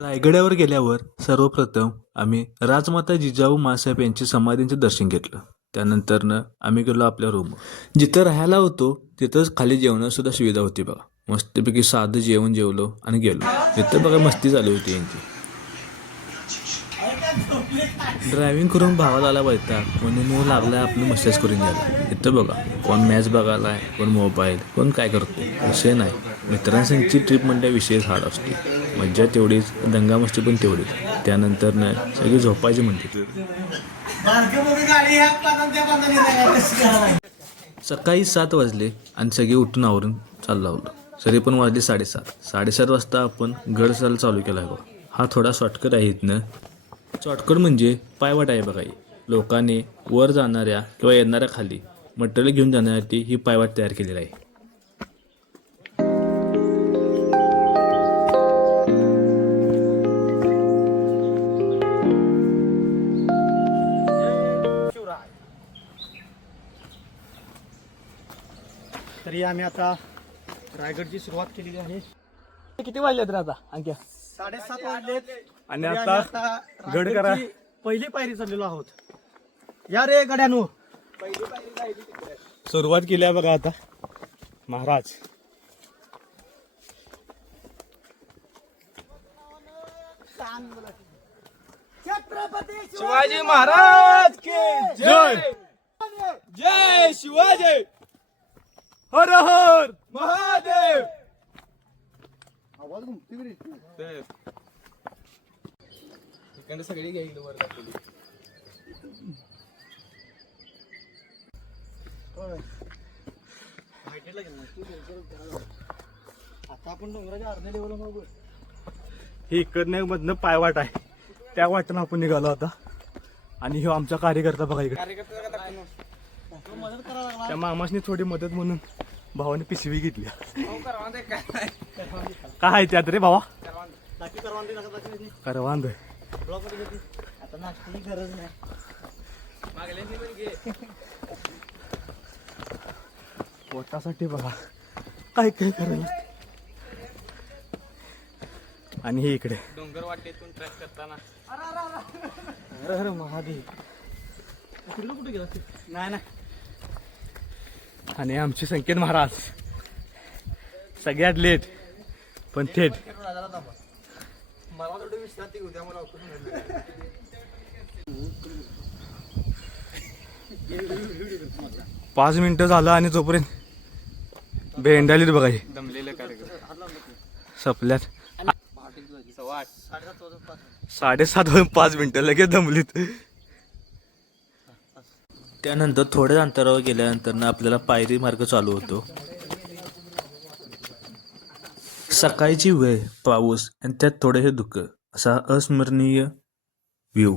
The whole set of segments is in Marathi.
रायगडावर गेल्यावर सर्वप्रथम आम्ही राजमाता जिजाऊ माँसाहेब यांची समाधींचे दर्शन घेतलं. त्यानंतरनं आम्ही गेलो आपल्या रूम. जिथं राहायला होतो तिथंच खाली जेवणासुद्धा सुविधा होती बघा. मस्तपैकी साधं जेवण जेवलो आणि गेलो. तिथं बघा मस्ती चालू होती यांची. ड्रायव्हिंग करून भावाला आला वैताग म्हणून मग लागलाय आपलं मसाज करून घ्यायला. इथं बघा कोण मॅच बघायलाय, कोण मोबाईल, कोण काय करतो विषय नाही. मित्रांसंगची ट्रिप म्हणजे विषयच हार्ड असते. मज्जा तेवढीच, दंगामस्ती पण तेवढीच. त्यानंतर सगळी झोपायची म्हणते. सकाळी 7 वाजले आणि सगळे उठून आवरून चालू लावलं. सरी पण वाजले 7:30. 7:30 वाजता आपण गड चालू केला आहे बघा. हा थोडा शॉर्टकट आहे इथनं. शॉर्टकट म्हणजे पायवाट आहे बघा. लोकांनी वर जाणाऱ्या किंवा येणाऱ्या खाली मटेरियल घेऊन जाण्यासाठी ही पायवाट तयार केलेली आहे. तरी आम्ही आता रायगडची सुरुवात केलेली आहे. किती वाजलेत रे आता अंक्या? 7:30 वाजलेत आणि तरी आता आम्ही गड करा. रायगडची पहिली पायरी चढलेलो आहोत. या रे गड्यानो. सुरुवात केली आहे बघा आता महाराज. छत्रपती शिवाजी महाराज के जय. जय शिवाजी. हर हर महादेव. आवाज घुमते रे. इकडे सगळी घ्यायला वर दाखवली. आता आपण डोंगराच्या अर्ध्या लेवलला बघू. ही इकडनं मधनं पायवाट आहे, त्या वाटेनं आपण निघालो आता. आणि हे आमचा कार्यकर्ता बघा इकडे. मदत करायला लागला. त्या मामासनी थोडी मदत म्हणून भावाने पिशवी घेतली. काय आहे त्यात रे भावा? टाकी करवांदी नका टाकी. करवांद. ब्लॉक मध्ये घेतली. आता नाश्त्याची गरज नाही. पोटासाठी बघा काय काय करायला. आणि हे इकडे डोंगर वाटेतून ट्रॅक करताना हर हर महादेव. कुठे कुठे गेला? नाही नाही. आणि आमचे संकेत महाराज सगळ्यात लेट पण थेट. मला थोडी विश्रांती घेऊ द्या. मला 5 मिनिटं झालं आणि जोपर्यंत भेंडालीत बघा हे दमलेले कार्यक्रम सपल्यात. 7:30 7:30 5 मिनिटं लगेच दमलीत. त्यानंतर थोड्या अंतरावर गेल्यानंतर आपल्याला पायरी मार्ग चालू होतो. सकाळची वेळ, पाऊस आणि त्यात थोडेसे दुःख, असा अस्मरणीय व्ह्यू.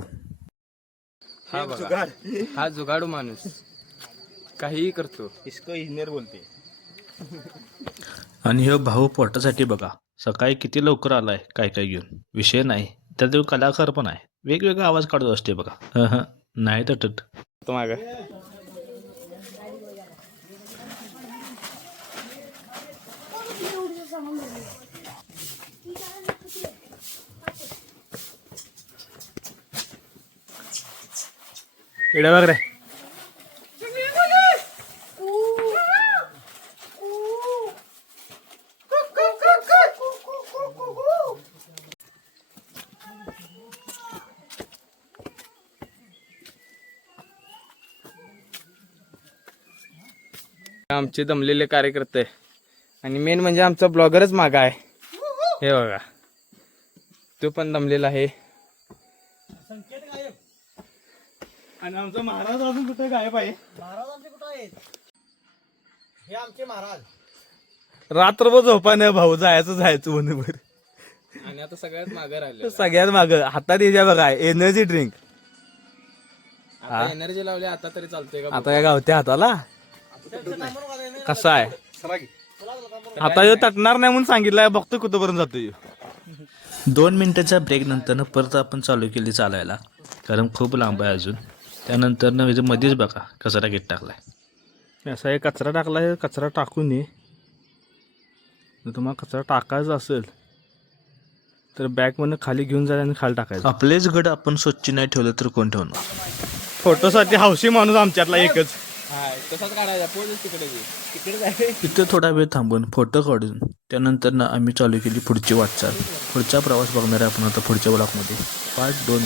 हा बघा, हा जुगाडू माणूस काहीही करतो. इसको इंजिनियर बोलते. आणि हे भाऊ पोटासाठी बघा सकाळी किती लवकर आलाय काय काय घेऊन. विषय नाही, त्यात तो कलाकार पण आहे. वेगवेगळा आवाज काढत असते बघा. नाही तटत. तो माग इकडे बघ रे. आमचे दमलेले कार्यकर्ते आणि मेन म्हणजे आमचा ब्लॉगरच मागा आहे. हे बघा तो पण दमलेला आहे. संकेत गायब. आणि आमचा महाराज अजून कुठे गायब आहे. महाराज आमचे कुठं आहेत? हे आमचे महाराज. रात्रभर झोपा नाही भाऊ. जायचं म्हणून. आणि आता सगळ्यात मागं राहिले. सगळ्यात माग हातात याच्या बघा एनर्जी ड्रिंक. आता एनर्जी लावली आता तरी चालतोय का? आता काय गावते हाताला कसा आहे. आता ह्यो तटणार नाही म्हणून सांगितलंय. बघतो कुठपर्यंत जातो ह्यो. 2 मिनिटाच्या ब्रेक नंतर परत आपण चालू केली चालायला, कारण खूप लांब आहे अजून. त्यानंतर मध्येच बघा कचरा घेत टाकलाय. असा एक कचरा टाकला आहे. कचरा टाकून ये. जर तुम्हाला कचरा टाकायचा असेल तर बॅगमधनं खाली घेऊन जायचं आणि खाली टाकायचं. आपलेच गड आपण स्वच्छ नाही ठेवलं तर कोण ठेवणार. फोटोसाठी हौशी माणूस आमच्यातला एकच. तसाच काढायचा पोच तिकडे तिथं थोडा वेळ थांबून फोटो काढून त्यानंतर ना आम्ही चालू केली पुढची वाटचाल. पुढचा प्रवास बघणार आहे आपण आता पुढच्या ब्लॉकमध्ये. पार्ट 2.